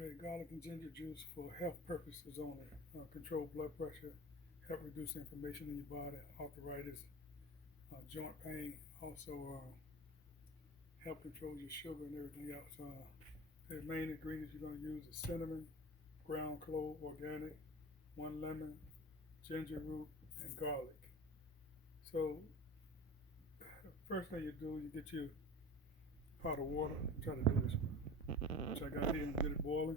Okay, garlic and ginger juice for health purposes only. Control blood pressure, help reduce inflammation in your body, arthritis, joint pain. Also, help control your sugar and everything else. The main ingredients you're going to use is cinnamon, ground clove, organic, one lemon, ginger root, and garlic. So, first thing you do, you get your pot of water. Try to do this, which I got here, and get it boiling.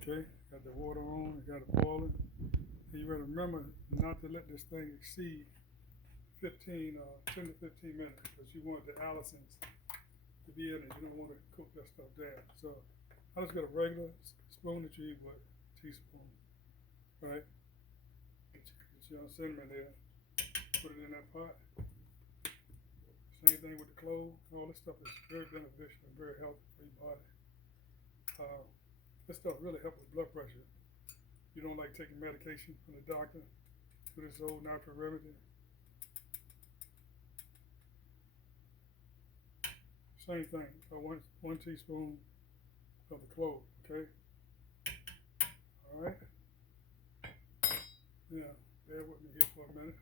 Okay, got the water on, you got it boiling. And you gotta remember not to let this thing exceed 10 to 15 minutes because you want the allicins to be in it. You don't want to cook that stuff down. So I just got a regular spoon that you eat with, teaspoon, right? Get your cinnamon there, put it in that pot. Same thing with the clove. All this stuff is very beneficial and very healthy for your body. This stuff really helps with blood pressure. You don't like taking medication from the doctor, do this old natural remedy. Same thing, one teaspoon of the clove, okay? All right? Now, bear with me here for a minute.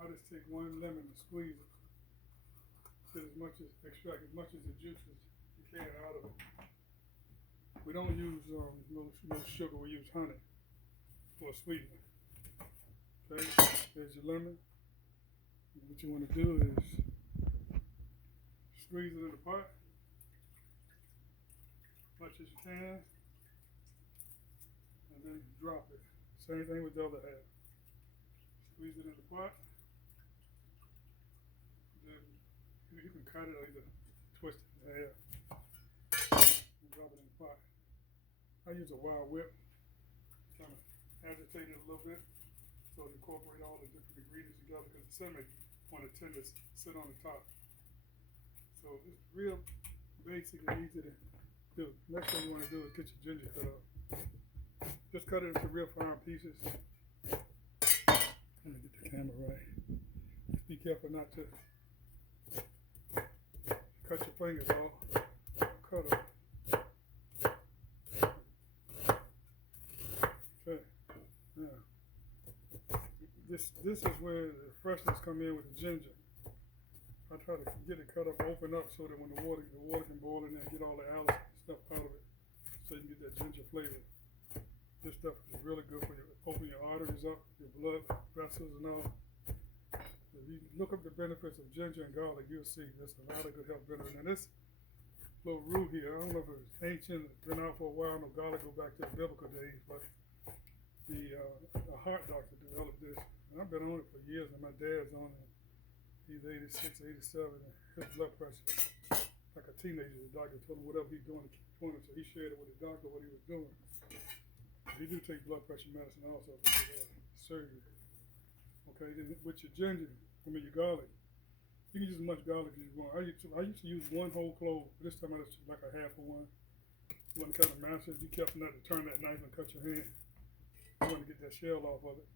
I just take one lemon and squeeze it. Extract as much as the juice as you can out of it. We don't use no sugar, we use honey for sweetener. Okay, there's your lemon. And what you want to do is squeeze it in the pot as much as you can, and then drop it. Same thing with the other half. Squeeze it in the pot. Then you can cut it or either twist it in half and drop it in the pot. I use a wild whip, kind of agitate it a little bit so it incorporate all the different ingredients together because the cinnamon want to tend to sit on the top. So it's real basic and easy to do. Next thing you want to do is get your ginger cut up. Just cut it into real fine pieces. Let me get the camera right. Just be careful not to cut your fingers off. Cut them. Okay. Now, this is where the freshness come in with the ginger. I try to get it cut up, open up so that when the water can boil in there and get all the allicin stuff out of it, so you can get that ginger flavor. This stuff is really good for you. Open your arteries up, your blood vessels and all. If you look up the benefits of ginger and garlic, you'll see there's a lot of good health benefits. And this little root here, I don't know if it's ancient, it's been out for a while. No, garlic go back to the biblical days, but the heart doctor developed this. And I've been on it for years, and my dad's on it. He's 86, 87, and his blood pressure, like a teenager, the doctor told him whatever he's doing to keep doing it, so he shared it with the doctor what he was doing. He do take blood pressure medicine also for surgery. Okay, then with your ginger, your garlic, you can use as much garlic as you want. I used to use one whole clove. This time I just like a half of one. You want to cut a massive, be careful not to turn that knife and cut your hand. You want to get that shell off of it.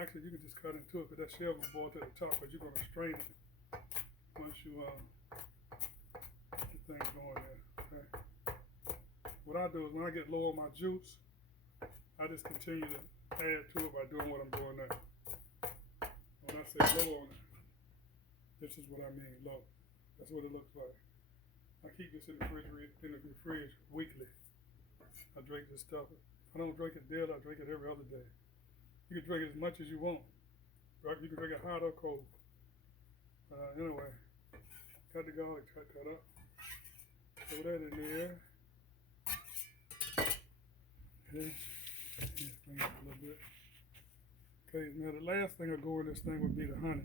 Actually, you can just cut into it, but that shell will boil to the top, but you're going to strain it once you get the thing going there. Okay. What I do is when I get low on my juice, I just continue to add to it by doing what I'm doing now. When I say low on it, this is what I mean, low. That's what it looks like. I keep this in the fridge weekly. I drink this stuff. If I don't drink it daily, I drink it every other day. You can drink it as much as you want. Right? You can drink it hot or cold. Anyway, got the garlic cut up. Throw that in there. Okay. Clean up a little bit. Okay, now the last thing I go in this thing would be the honey.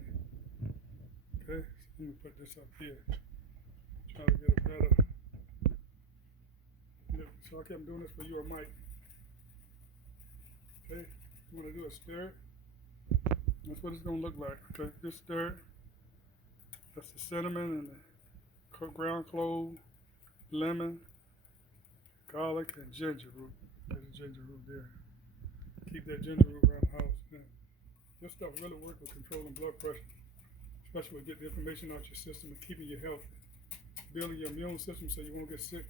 Okay, so let me put this up here. Try to get a better. So I kept doing this for you or Mike. Okay, you want to do a stir. That's what it's going to look like. Okay, just stir it. That's the cinnamon and the ground clove, lemon, garlic, and ginger root. There's the ginger root there. Keep that ginger root around the house. Yeah. This stuff really works with controlling blood pressure, especially with getting the information out your system and keeping you healthy. building your immune system so you won't get sick.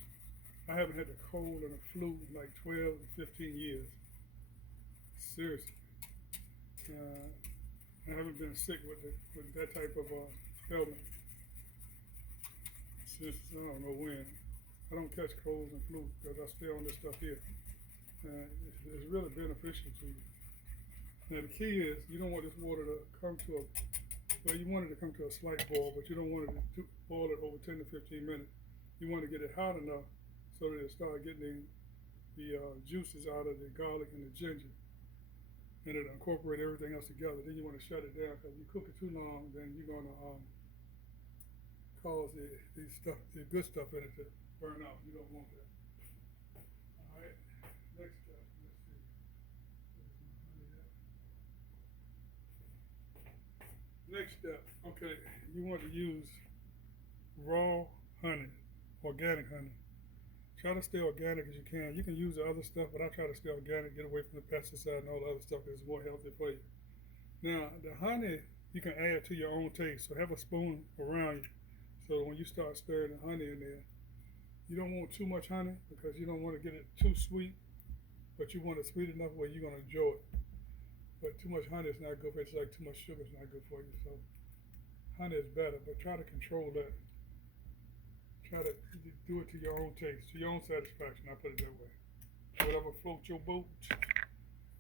I haven't had the cold and the flu in like 12 to 15 years. Seriously. I haven't been sick with that type of ailment since I don't know when. I don't catch colds and flu because I stay on this stuff here. It's really beneficial to you. Now the key is you don't want this water to come to you want it to come to a slight boil, but you don't want it to boil it over 10 to 15 minutes. You want to get it hot enough so that it start getting the juices out of the garlic and the ginger, and it'll incorporate everything else together. Then you want to shut it down because if you cook it too long, then you're going to cause the good stuff in it to burn out. You don't want that. All right. Next step. Let's see. Next step. Okay. You want to use raw honey, organic honey. Try to stay organic as you can. You can use the other stuff, but I try to stay organic, get away from the pesticide and all the other stuff that's more healthy for you. Now, the honey you can add to your own taste. So have a spoon around you. So when you start stirring the honey in there, you don't want too much honey because you don't want to get it too sweet, but you want it sweet enough where you're going to enjoy it. But too much honey is not good for you. It's like too much sugar is not good for you. So honey is better, but try to control that. Try to do it to your own taste, to your own satisfaction. I put it that way. Whatever floats your boat,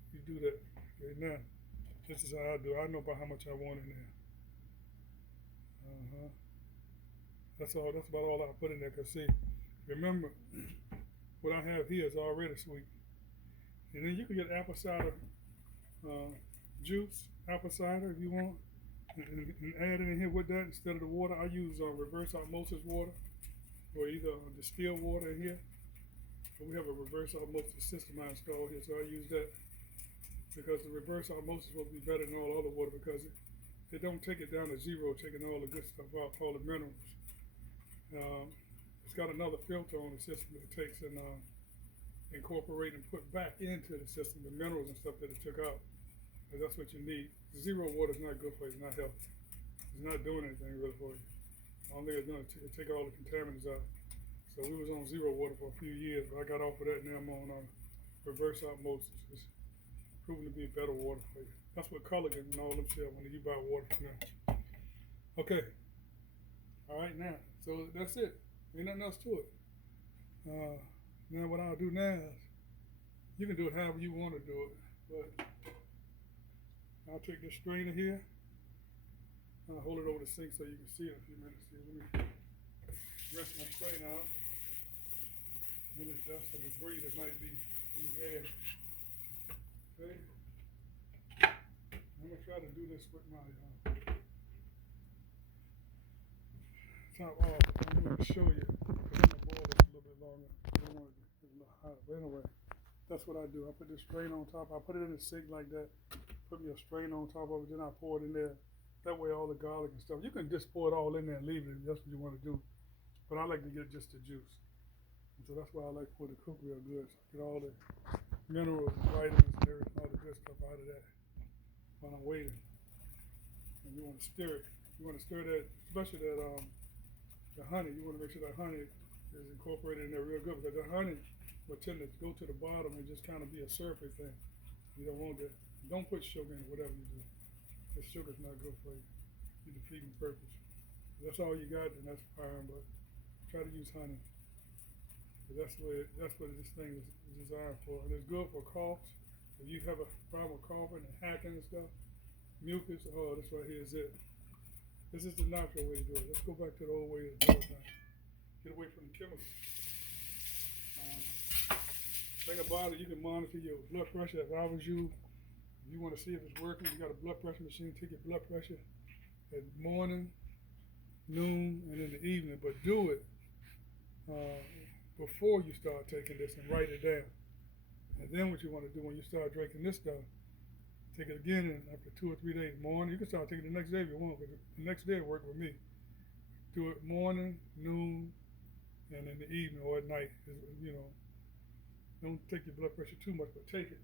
you do that. Okay, now, this is how I do it. I know about how much I want in there. That's all. That's about all I put in there. Cause see, remember, what I have here is already sweet. And then you can get apple cider juice, apple cider if you want, and add it in here with that instead of the water. I use reverse osmosis water, or either distilled water in here. But we have a reverse osmosis system I installed here, so I use that because the reverse osmosis will be better than all other water because it don't take it down to zero, taking all the good stuff out, all the minerals. It's got another filter on the system that it takes and incorporate and put back into the system the minerals and stuff that it took out. Because that's what you need. Zero water is not good for you. It's not healthy. It's not doing anything really for you. The only thing it's doing is take all the contaminants out. So we was on zero water for a few years, but I got off of that and now I'm on reverse osmosis. It's proven to be better water for you. That's what Culligan and all them sell when you buy water from them. Okay. All right, now. So that's it. Ain't nothing else to it. Now what I'll do now is, you can do it however you want to do it, but I'll take this strainer here. I'll hold it over the sink so you can see it in a few minutes. Let me rinse my strainer out. And it's just some debris that might be in the air. Okay. I'm gonna try to do this with my top off. I'm gonna show you. I'm gonna boil this a little bit longer. I don't want it to be hot. But anyway, that's what I do. I put this strainer on top. I put it in the sink like that. Put me a strainer on top of it. Then I pour it in there. That way all the garlic and stuff. You can just pour it all in there and leave it if that's what you want to do. But I like to get just the juice. And so that's why I like for it to cook real good. So get all the minerals and vitamins and everything, all the good stuff out of that while I'm waiting. And you want to stir it. You want to stir that, especially that the honey. You want to make sure that honey is incorporated in there real good because the honey will tend to go to the bottom and just kind of be a syrupy thing. You don't want that. Don't put sugar in it, whatever you do. The sugar's not good for you. You're defeating the purpose. If that's all you got, then that's fine, but try to use honey. That's what this thing is designed for. And it's good for coughs. If you have a problem with coughing and hacking and stuff, mucus, this right here is it. This is the natural way to do it. Let's go back to the old way to do it now. Get away from the chemicals. Thing about it, you can monitor your blood pressure. If I was you, if you want to see if it's working, you got a blood pressure machine, take your blood pressure at morning, noon, and in the evening. But do it before you start taking this and write it down. And then what you want to do when you start drinking this stuff, take it again and after 2 or 3 days morning. You can start taking it the next day if you want, but the next day it worked with me. Do it morning, noon, and in the evening or at night. You know, don't take your blood pressure too much, but take it.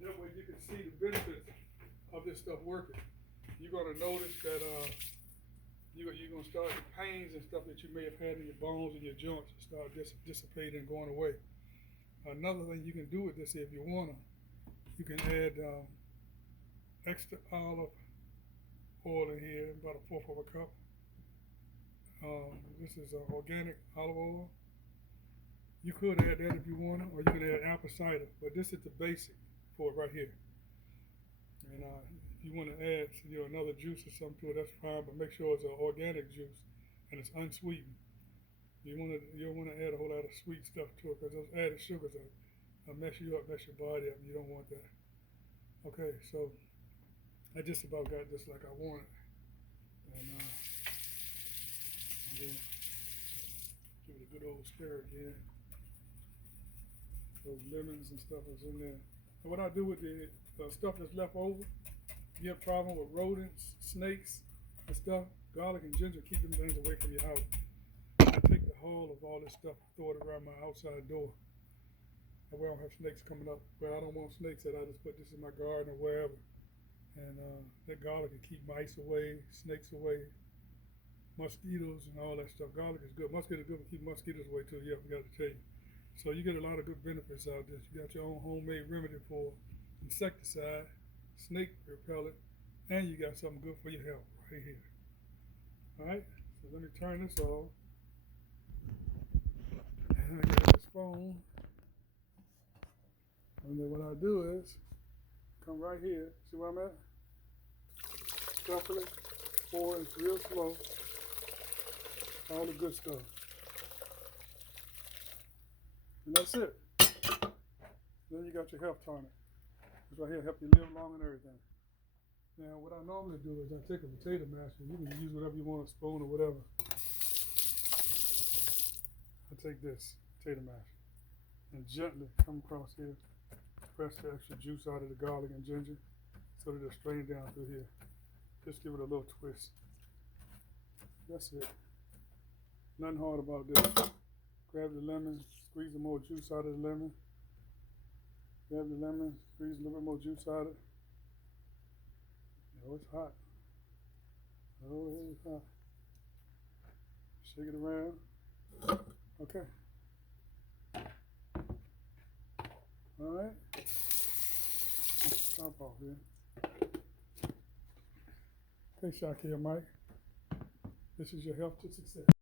That way you can see the benefits of this stuff working. You're going to notice that you're going to start the pains and stuff that you may have had in your bones and your joints start dissipating and going away. Another thing you can do with this, if you want to, you can add extra olive oil in here, about a fourth of a cup. This is organic olive oil. You could add that if you want to, or you can add apple cider, but this is the basic for it right here. And if you want to add another juice or something to it, that's fine, but make sure it's an organic juice and it's unsweetened. You don't want to add a whole lot of sweet stuff to it, because those added sugars will mess you up, mess your body up, and you don't want that. Okay, so I just about got this like I wanted. And again, give it a good old stir again. Those lemons and stuff is in there. And what I do with the stuff that's left over, you have a problem with rodents, snakes, and stuff, garlic and ginger keep them things away from your house. I take the whole of all this stuff and throw it around my outside door. That way I don't have snakes coming up. Well, I don't want snakes, I just put this in my garden or wherever. And that garlic can keep mice away, snakes away, mosquitoes and all that stuff. Garlic is good. Mosquitoes is good for keeping mosquitoes away too. Yeah, I forgot to tell you. So you get a lot of good benefits out of this. You got your own homemade remedy for insecticide, snake repellent, and you got something good for your health right here. All right, so let me turn this off. And I got this phone. And then what I do is come right here. See where I'm at? Shuffle it, pour it real slow. All the good stuff. And that's it. Then you got your health tonic. This right here help you live long and everything. Now what I normally do is I take a potato masher. You can use whatever you want, a spoon or whatever. I take this potato masher and gently come across here. Press the extra juice out of the garlic and ginger so that it'll strain down through here. Just give it a little twist. That's it. Nothing hard about this. Grab the lemon, squeeze some more juice out of the lemon. Grab the lemon, squeeze a little bit more juice out of it. Oh, it's hot. Oh, it's hot. Shake it around. Okay. All right. Top off here. Okay, Shakir Mike. This is your health to success.